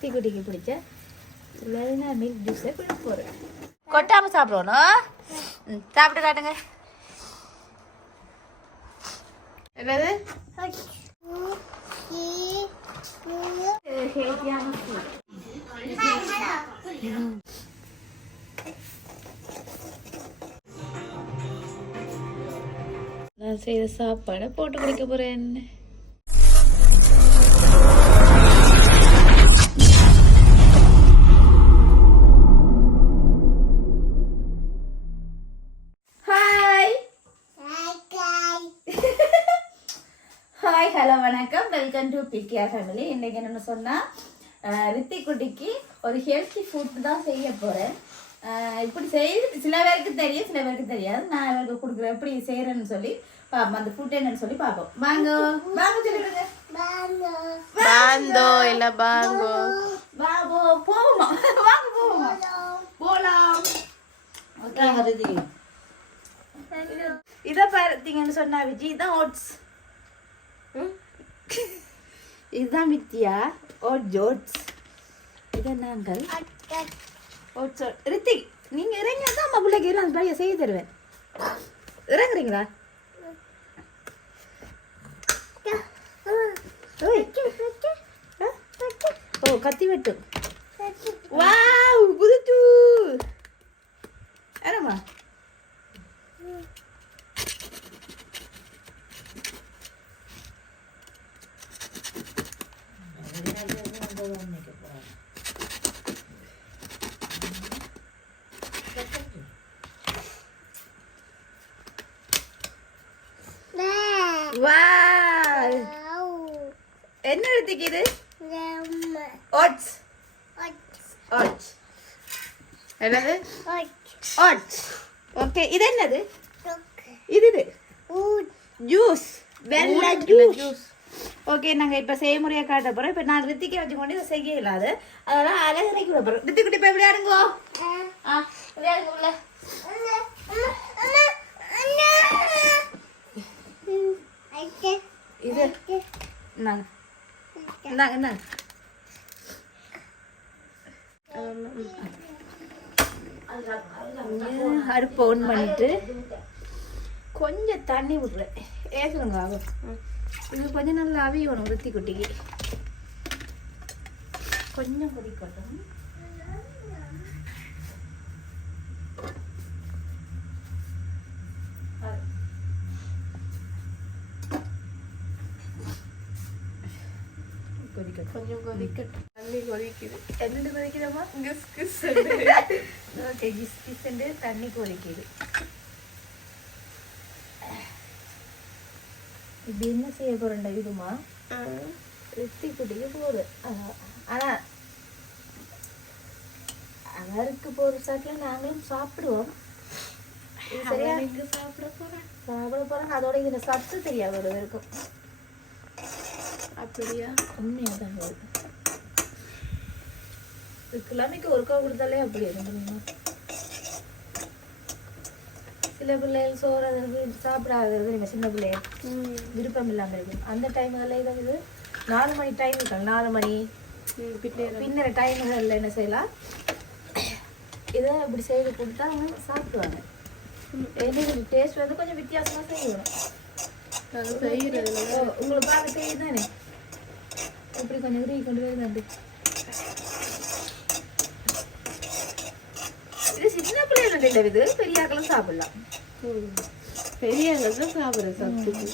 ரித்தி குட்டிக்கு பிடிச்ச லெவனா மில்க் ஜூஸை குடிக்க போகிறேன் கொட்டாமல் சாப்பிடணும் சாப்பிட்டு காட்டுங்க என்னது ஹெல்த்தியான ஃபுட் நான் செய்த சாப்பாடை போட்டு குடிக்க போறேன் ஹலோ வணக்கம். வெல்கம் டு பிகே ஃபேமிலி இன்னைக்கு என்னென்னு சொன்னால் ரித்திக் குட்டிக்கு ஒரு ஹெல்த்தி ஃபுட் தான் செய்ய போகிறேன் இப்படி செய்து சில பேருக்கு தெரியும் சில பேருக்கு தெரியாது. நான் இவருக்கு கொடுக்குறேன். எப்படி செய்கிறேன்னு சொல்லி பார்ப்போம் அந்த ஃபுட் என்னன்னு சொல்லி பார்ப்போம் வாங்க. வாங்க சொல்லிடுங்க. பாந்தோ இல்ல பாங்கோ. வாங்க போவோமா? வாங்க போவோமா? போலாம். ஓகே இதை பார்த்தீங்கன்னு சொன்னா விஜி தான் ஓட்ஸ் இதுதான் வித்தியா ஓட்ஸ் ஓட்ஸ் இது நாங்கள் ஓட்ஸ் ரித்திக் நீங்க இறங்கினா தான் அம்மா பிள்ளைக்கு நான் பழைய செய்ய தருவேன். இறங்குறீங்களா? ஓ கத்தி வெட்டு. வாவ் புதுச்சு என்னம்மா வாவ் என்ன எடுத்துக்கு இது ஓட்ஸ் ஓட்ஸ் என்னது ஓட்ஸ் ஓகே இது என்னது இது இது ஜூஸ் வெள்ளை ஜூஸ் ஓகே நாங்கள் இப்போ செய்முறையை காட்ட போகிறோம் இப்போ நான் ரித்திக்கை வச்சு கொண்டு இதை செய்ய இல்லாது அதெல்லாம் அழகரைக்கு விட போகிறோம் குட்டி இப்போ விளையாடுங்கோ ஆ விளையாடுங்க உள்ள. இது நாங்க இந்தாங்க இந்தாங்க. அடுப்பை ஒன் பண்ணிட்டு கொஞ்சம் தண்ணி விடுறேன் ஏசுங்க ஆகும். இது கொஞ்சம் நல்லா அவியணும் ருத்தி குட்டிக்கு. கொஞ்சம் கொதிக்கட்டும் கொதிக்கட்டும் கொஞ்சம் கொதிக்கட்டும். தண்ணி கொதிக்குது. என்னென்னு கொதிக்கிறோமா கிஸ் கிஸ். ஓகே கிஸ் கிஸ்ண்டு தண்ணி கொதிக்குது. இது என்ன செய்ய போறேன்டா இதுமா ரித்தி குட்டிக்கு போகுது ஆனா அவருக்கு போற சாக்கில் நாங்களும் சாப்பிடுவோம். சரியா? சாப்பிட போறேன்? சாப்பிட போறாங்க அதோட இதுல சத்து தெரியாது ஒரு இருக்கும் அப்படியா? உண்மையாக தான் வருது கிழமைக்கு ஒருக்கா கொடுத்தாலே அப்படி தெரியுமா சில பிள்ளைகள் சோறு சாப்பிடாதது சின்ன பிள்ளைகள் விருப்பம் இல்லாமல் இருக்கும் அந்த டைம்களில் இதை இது நாலு மணி டைம் இருக்கலாம் நாலு மணி. பின்னர் டைம்களில் என்ன செய்யலாம்? இதை இப்படி செய்து கொடுத்தா அவங்க சாப்பிடுவாங்க. என்னது டேஸ்ட் வந்து கொஞ்சம் வித்தியாசமாக செய்யணும். அது செய்யறதுல. ஓ, உங்களை பார்க்க தெரியுது தானே இப்படி கொஞ்சம் கொண்டு வருது இது இல்லை இது பெரியாக்களும் சாப்பிடலாம். பெரியவங்க தான் சாப்பிடுற சத்துக்கு.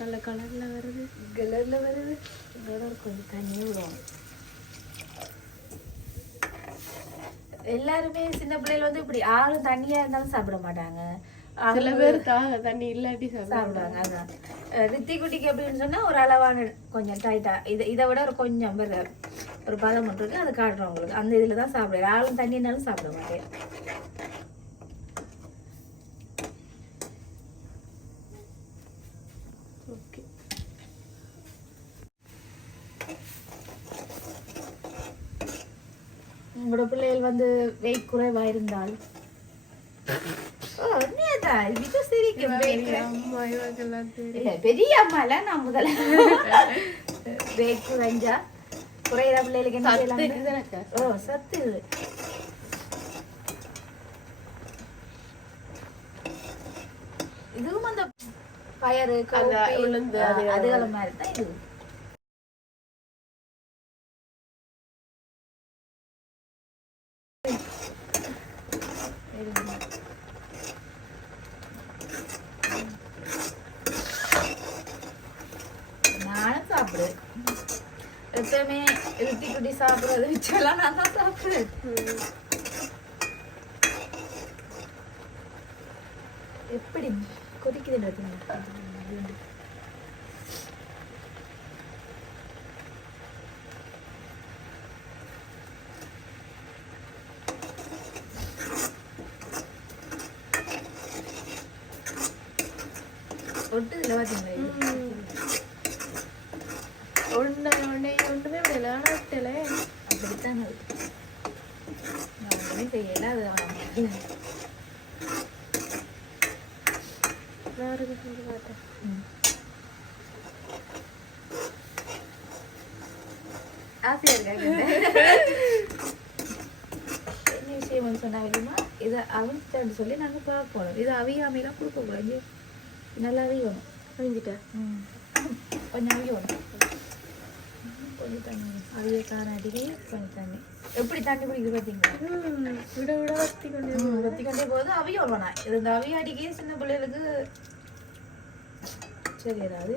நல்ல கலர்ல வருது. கலர்ல வருது. ஒரு கொஞ்சம் தண்ணி விடுவோம் எல்லாருமே சின்ன பிள்ளைகள் வந்து இப்படி ஆளும் தண்ணியா இருந்தாலும் சாப்பிட மாட்டாங்க. சில பேர் தாக தண்ணி இல்லாட்டி சாப்பிடுவாங்க அதான். ரித்தி குட்டிக்கு எப்படின்னு சொன்னா ஒரு அளவான கொஞ்சம் டைட்டா இதை இதை விட ஒரு கொஞ்சம் வேற ஒரு பதம் மட்டும் இருக்கு அது காட்டுறோம் உங்களுக்கு. அந்த இதுல தான் சாப்பிடுவேன். ஆளும் தண்ணினாலும் சாப்பிட மாட்டேன். உங்களோட பிள்ளைகள் வந்து வெயிட் குறைவா இருந்தால்? ஓ இது பெரிய அம்மா இல்ல நான் முதல்ல. பேக் குறைஞ்சா குறையிற பிள்ளைகளுக்கு என்ன? ஓ சத்து இது. இதுவும் அந்த பயறு உளுந்து, ஆ, அது அதுகள மாதிரி தான் இது நானும் சாப்பிடுவேன் எப்பவுமே ருத்தி குட்டி சாப்பிடுறது வச்செல்லாம் நான் தான் சாப்பிடுவேன் ம். எப்படி கொதிக்குது ஒட்டுதுல பாத்தீங்களா இது? ஒண்ணு ஒண்ணே ஒண்ணுமே விடல ஆனா விட்டல அப்படித்தான் அது. நான் ஒண்ணுமே செய்யல அது அவன் வேற எதுவும் சொல்ல மாட்டேன் ம். ஆசையா இருக்கா கேட்க? என்ன விஷயம் சொன்னா தெரியுமா இதை அவிச்சான்னு சொல்லி நாங்க பார்க்க போனோம் இது அவியாமையெல்லாம் கொடுக்க கூடாது நல்லா அவியணும் ம். கொஞ்சம் அவியணும் கொஞ்சம் தண்ணி அவிய காரம் அடிக்கி கொஞ்சம் தண்ணி எப்படி தண்ணி குடிக்குது பார்த்தீங்களா ம், விட விட வத்தி கொண்டே வத்தி கொண்டே போகுது அவிய வருவானா இது இந்த அவிய அடிக்கி சின்ன பிள்ளைகளுக்கு சரி அதாவது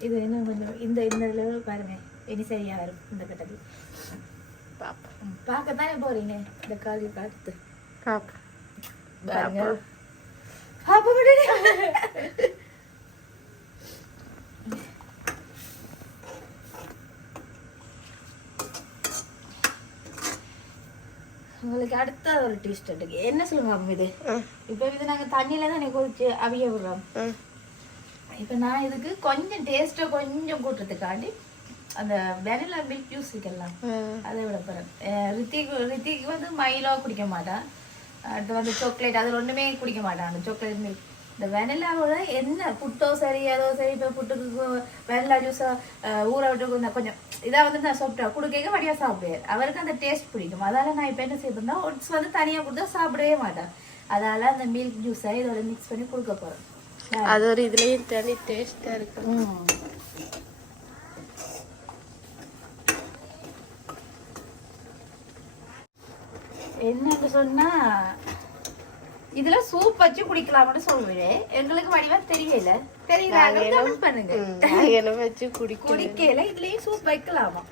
இது என்ன கொஞ்சம் இந்த இந்த இதில் பாருங்க இனி சரியா வரும் இந்த கட்டத்தில் பாப்பா ம், பார்க்கத்தானே போறீங்க இந்த காலி பார்த்து பாருங்க பாப்பா விடுங்க. உங்களுக்கு அடுத்த ஒரு ட்விஸ்ட் இருக்கு. என்ன சொல்லுங்க அம்மா இது? இப்போ இது நாங்க தண்ணியில தான் கொதிச்சு அவிய விடுறோம். இப்போ நான் இதுக்கு கொஞ்சம் டேஸ்ட்டை கொஞ்சம் கூட்டுறதுக்காண்டி அந்த வெனிலா மில்க் ஜூஸ் இருக்கலாம். அதை விட போகிறேன் ரித்திக் ரித்திக் வந்து மைலோ குடிக்க மாட்டான் அடுத்து வந்து சாக்லேட் அது ஒன்றுமே குடிக்க மாட்டான். அந்த சாக்லேட் மில்க் இந்த வெனிலாவோட என்ன புட்டோ சரி ஏதோ சரி இப்போ புட்டுக்கு வெனிலா ஜூஸை ஊற விட்டு கொஞ்சம் இதாக வந்து நான் சாப்பிட்டா குடுக்க வடியாக சாப்பிடுவேன். அவருக்கு அந்த டேஸ்ட் பிடிக்கும். அதால நான் இப்போ என்ன செய்யறேன்னா ஒட்ஸ் வந்து தனியாக கொடுத்தா சாப்பிடவே மாட்டேன். அதால அந்த மில்க் ஜூஸை இதோட மிக்ஸ் பண்ணி கொடுக்க போகிறேன் அது ஒரு இதுலயும் தனி டேஸ்டா இருக்கு. என்னன்னு சொன்னா இதுல சூப் வச்சு குடிக்கலாம்னு சொல்றேன் எங்களுக்கு வடிவா தெரியல. தெரியல கமெண்ட் பண்ணுங்க. வச்சு குடிக்க குடிக்கல இதுலயும் சூப் வைக்கலாமா?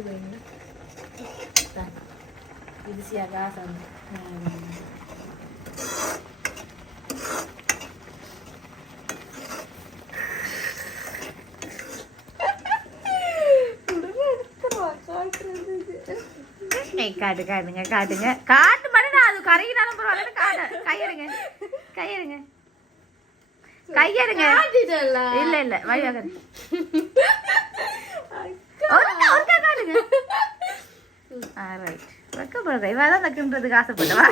கொண்டு தாங்க. ஈஸியாக ஆசம் காட்டு காட்டுங்க காட்டுங்க காட்டு மட்டும் நான் அது கரையினாலும் பரவாயில்ல காட்டு கையெடுங்க கையெடுங்க கையெடுங்க இல்ல இல்ல வழியாக ஒருக்கா ஒருக்கா காட்டுங்க ஆ ரைட் வெக்கப்படுற இவா தான் தக்குன்றதுக்கு ஆசைப்பட்டவா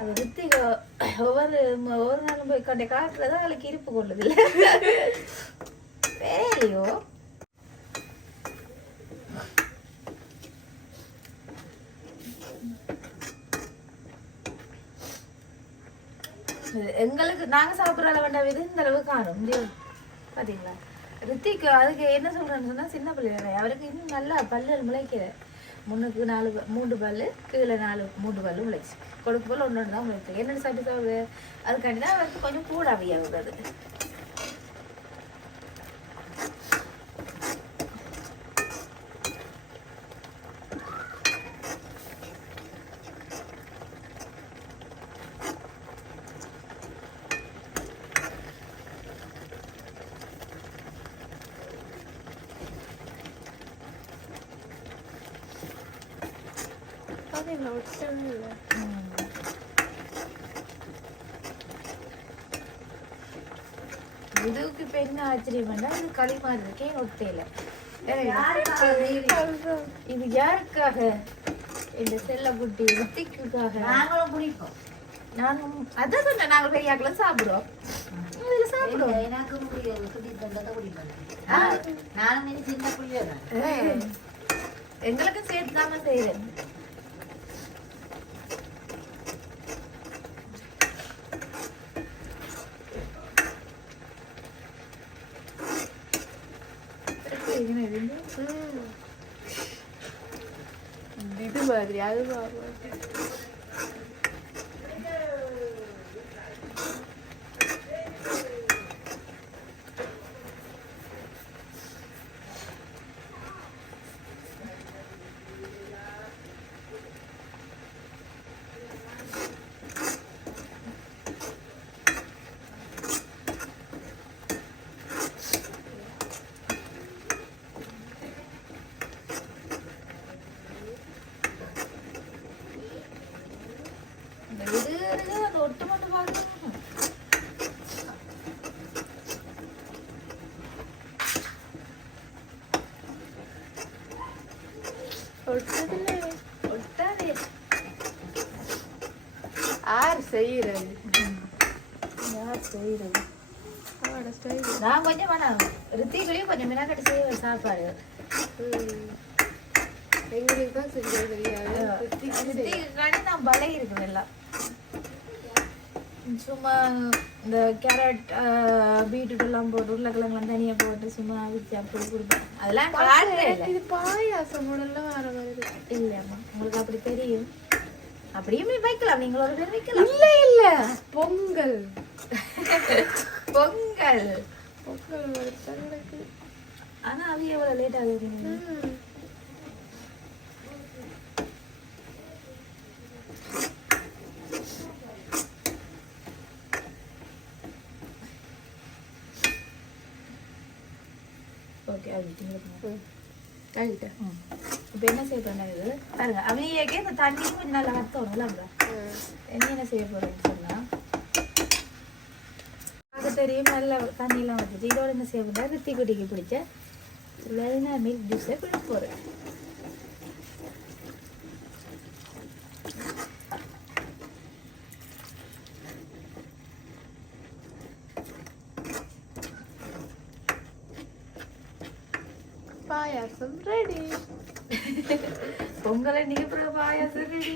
அது ஒவ்வொரு ஒவ்வொரு நாளும் போய் கண்ட காலத்துல தான் அவளுக்கு இருப்பு கொள்ளுது இல்லை வேலையோ எங்களுக்கு நாங்க சாப்பிட்ற அளவு இது இந்த அளவு காணும் முடியும் பாத்தீங்களா? ரித்திக்கு அதுக்கு என்ன சொல்றேன்னு சொன்னா சின்ன பிள்ளை அவருக்கு இன்னும் நல்லா பல்லு முளைக்கிற முன்னுக்கு நாலு ப- மூன்று பல்லு கீழே நாலு மூன்று பல்லு முளைச்சு. கொடுக்க போல ஒன்று ஒன்று தான் முளைச்சு என்னென்ன சாப்பிட்டு சாப்பிடு அதுக்காண்டி தான் அவருக்கு கொஞ்சம் கூட அவையாகுது அது. இதுக்கு இப்ப என்ன ஆச்சரியம் பண்ணா இது களிமா இருக்கே ஒத்தையில அதுதான். இது யாருக்காக இந்த செல்ல குட்டி ரித்திக்குக்காக நாங்களும் குடிப்போம் நாங்க அதான் சொன்னேன் நாங்க பெரியாக்களும் சாப்பிடுவோம் சாப்பிடுவோம் எனக்கு முடியாது குடி தந்ததை குடிப்பேன். நானும் சின்ன எங்களுக்கும் சேர்த்து தாங்க செய்யறேன் ம். இது மாதிரி அது மாதிரி இந்த இது இருக்கு, அந்த ஒட்டு மட்டும் பார்க்கணும் ஒட்டதில்லை ஒட்டாதே யார் அவட ஸ்டைல் நான் கொஞ்சம் வேணாம். ரித்திகளையும் கொஞ்சம் மினாக்கட்டி செய்ய சாப்பாடு. எங்களுக்கு தான் செஞ்சது தெரியாது. ரித்திகாண்டி நான் பழகி இருக்கேன் எல்லாம். சும்மா இந்த கேரட் பீட்ரூட் எல்லாம் போட்டு உருளைக்கிழங்குலாம் தனியா போட்டு சும்மா அவிச்சு அப்படி கொடுப்பேன். அதெல்லாம் இது பாயாசம் உடலாம் வர வருது இல்லைம்மா உங்களுக்கு அப்படி தெரியும். அப்படியுமே வைக்கலாம். நீங்கள் ஒரு பேர் வைக்கலாம். இல்ல இல்ல. பொங்கல். பொங்கல். பொங்கல் ஆனா அது எவ்வளவு லேட் ஆகுது. ஓகே அது இப்போ என்ன செய்ய போறது பாருங்க அவையேக்கே இந்த தண்ணியும் கொஞ்சம் நல்லா வத்தணும்ல அப்புறம் என்ன என்ன செய்ய போறேன்னு சொன்னா அது தெரியும் நல்ல தண்ணியெல்லாம் வச்சுட்டு இதோட என்ன செய்ய போறேன் ரித்தி குட்டிக்கு பிடிச்ச லெல்னா மில்க் ஜூஸை குடிக்க போறேன் பாயாசம் ரெடி பொங்கல் அன்னைக்கு அப்புறம் பாயாசம் ரெடி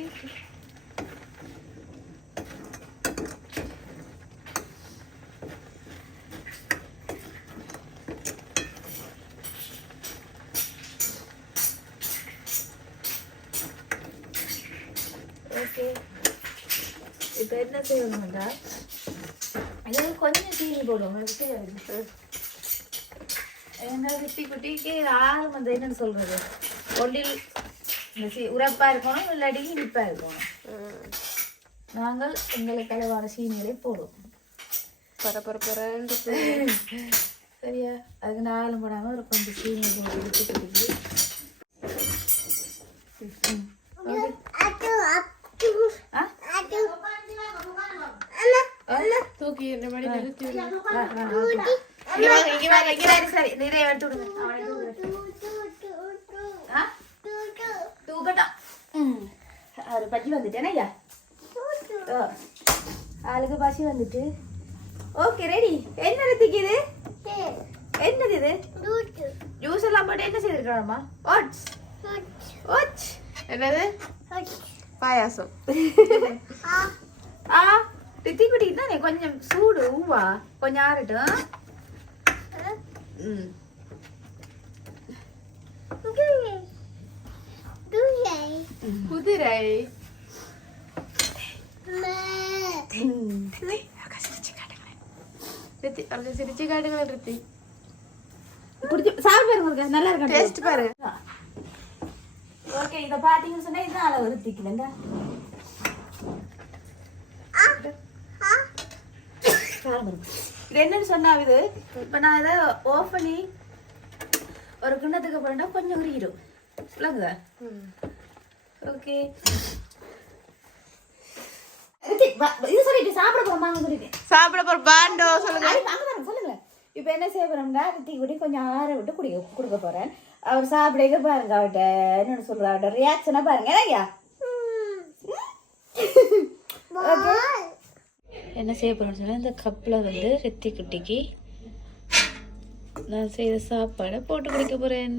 ஓகே இப்போ என்ன செய்யணும்டா இது கொஞ்சம் தீனி போடுவோம். எனக்கு தெரியாது என்ன குட்டி குட்டிக்கு ஆள் வந்து என்னன்னு சொல்றது? ஒல்லில் இந்த சி உரப்பா இருக்கணும் இல்லாட்டி இனிப்பா இருக்கணும். நாங்கள் எங்களுக்கு அளவான சீனிகளை போடுவோம். பர பர பரன்னு சரியா? அதுக்கு நாளும் போடாம ஒரு கொஞ்சம் சீனி போட்டு? அல்ல. தூக்கி என்ன மாதிரி நிறுத்தி. இங்க வாங்க, இங்க வாங்க, இங்க வாங்க, சரி நிறைய எடுத்து விடுங்க. அவனை? தூக்கட்டும். ம். ஒரு பஜ்ஜி வந்துட்டேனா ஐயா? ஓ. ஆளுக்கு பசி வந்துட்டு. ஓகே ரெடி என்ன ரத்திக்கு இது? என்னது இது? ஜூஸ் எல்லாம் போட்டு என்ன செய்திருக்காமா ஓட்ஸ் ஓட்ஸ் என்னது? பாயாசம். ஆ. ரித்தி குட்டிக்கு தானே கொஞ்சம் சூடு ஊவா? கொஞ்சம் ஆறட்டும். குதிரை. ரித்தி சிரிச்சு காட்டுங்களேன் ரித்தி பிடிச்சி சாப்பிட்டு பாருங்க நல்லா இருக்கா டேஸ்ட் பாரு ஓகே இத பாத்தீங்கன்னு சொன்னா அளவு இது என்னன்னு சொன்னா இது இப்ப நான் இதை ஆஃப் பண்ணி ஒரு கிண்ணத்துக்கு போறேன்னா கொஞ்சம் உரியிடும் விளங்குதா ம். ஓகே இது சொல்லிட்டு சாப்பிட போறோமாங்க சொல்லிட்டேன் சாப்பிட போற பாண்டோ சொல்லுங்க. சொல்லுங்க இப்போ என்ன செய்ய போறோம்னா ரித்திக் குடி கொஞ்சம் ஆற விட்டு குடிக்க கொடுக்க போறேன். அவர் சாப்பிடுங்க பாருங்க அவட்ட என்னன்னு சொல்ற அவட்ட ரியாக்ஷனை பாருங்க. ஐயா? என்ன செய்ய போகிறோம்னு சொன்னால் இந்த கப்பில் வந்து ரித்தி குட்டிக்கு நான் செய்த சாப்பாடை போட்டு குடிக்க போகிறேன்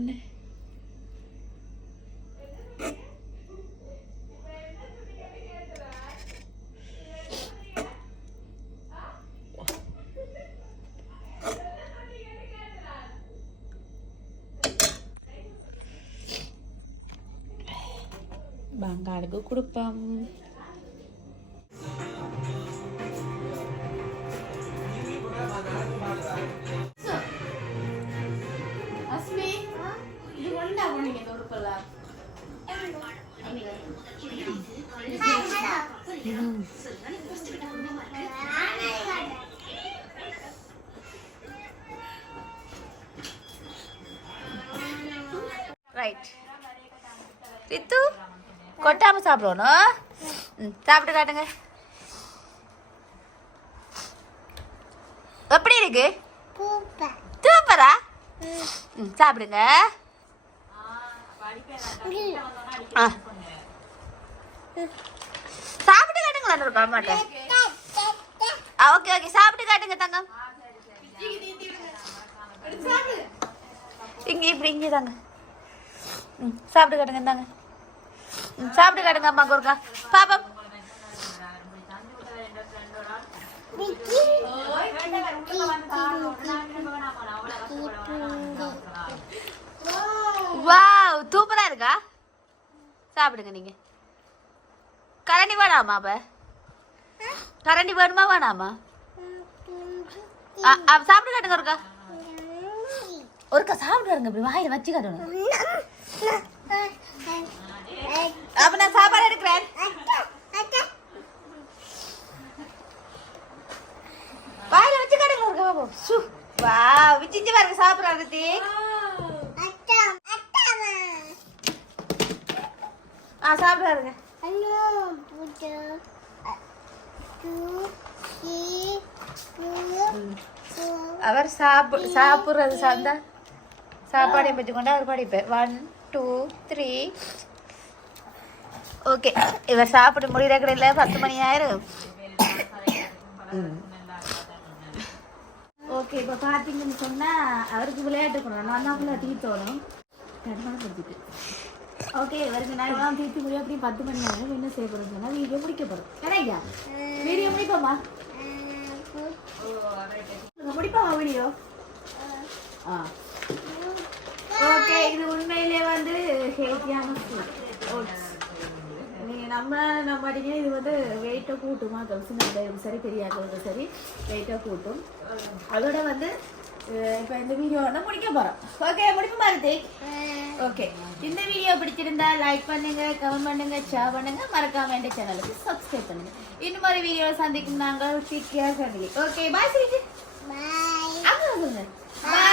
பங்காளுக்கு கொடுப்போம். சாப்பிடணும் ம், சாப்பிட்டு காட்டுங்க. எப்படி இருக்கு? சூப்பரா? ம், சாப்பிடுங்க. ஆ. சாப்பிட்டு காட்டுங்களா ஒரு மாட்டேன் ஓகே ஓகே. சாப்பிட்டு காட்டுங்க தங்கம். இங்க இப்படி இங்கே தாங்க ம் சாப்பிட்டு காட்டுங்க இந்தாங்க. ம் சாப்பிட்டு காட்டுங்க அம்மாக்கு ஒருக்கா. பாப்பம் வாவ் சூப்பரா இருக்கா? சாப்பிடுங்க நீங்க. கரண்டி வேணாமா அப்ப? கரண்டி வேணுமா வேணாமா? ஆ, சாப்பிட்டு காட்டுங்க ஒருக்கா. ஒருக்கா சாப்பிடுங்க இப்படி வாயில வச்சு காட்டணும். அப்ப நான் சாப்பாடு எடுக்கிறேன். வாயில வச்சு கடைங்க ஒரு பாப்போம் சு வா விச்சிச்சு பாருங்க சாப்பிடுறாங்க தீ ஆ சாப்பிடுறாருங்க அவர் சாப்பிடு சாப்பிட்றது சாப்பிட்டா சாப்பாடையும் வச்சுக்கொண்டு அவர் படிப்பேன் ஒன் டூ த்ரீ ஓகே. இவர் சாப்பிட்டு முடிகிற கடையில் பத்து மணி ஆயிரும். ஓகே இப்போ பார்த்தீங்கன்னு சொன்னால் அவருக்கு விளையாட்டு கொடுக்கணும் நான் தான் ஃபுல்லாக தீர்த்தோணும் கடுமான படிச்சுட்டு ஓகே இவருக்கு நான் எல்லாம் தீர்த்து முடியும் அப்படி பத்து மணி ஆகும் என்ன செய்ய போகிறோம் சொன்னால் வீடியோ முடிக்க போகிறோம் கரெக்டா வீடியோ முடிப்போமா? முடிப்போமா வீடியோ ஆ ஓகே இது உண்மையிலே வந்து ஹெல்த்தியான ஃபுட் ஓட்ஸ் நீங்கள் நம்ம நம்ம அடிக்கடி இது வந்து வெயிட்டை கூட்டுமா சின்ன சரி பெரியாக்களுக்கு சரி வெயிட்டை கூட்டும். அதோட வந்து இப்போ இந்த வீடியோ நான் முடிக்க போகிறோம் ஓகே முடிப்பு மாறுதி. ஓகே இந்த வீடியோ பிடிச்சிருந்தா லைக் பண்ணுங்க கமெண்ட் பண்ணுங்க ஷேர் பண்ணுங்க. மறக்காம எந்த சேனலுக்கு சப்ஸ்கிரைப் பண்ணுங்க. இன்னும் ஒரு வீடியோ சந்திக்கும் நாங்கள் சீக்கிரம் ஃபேமிலி ஓகே பாய் சிரிச்சு பாய்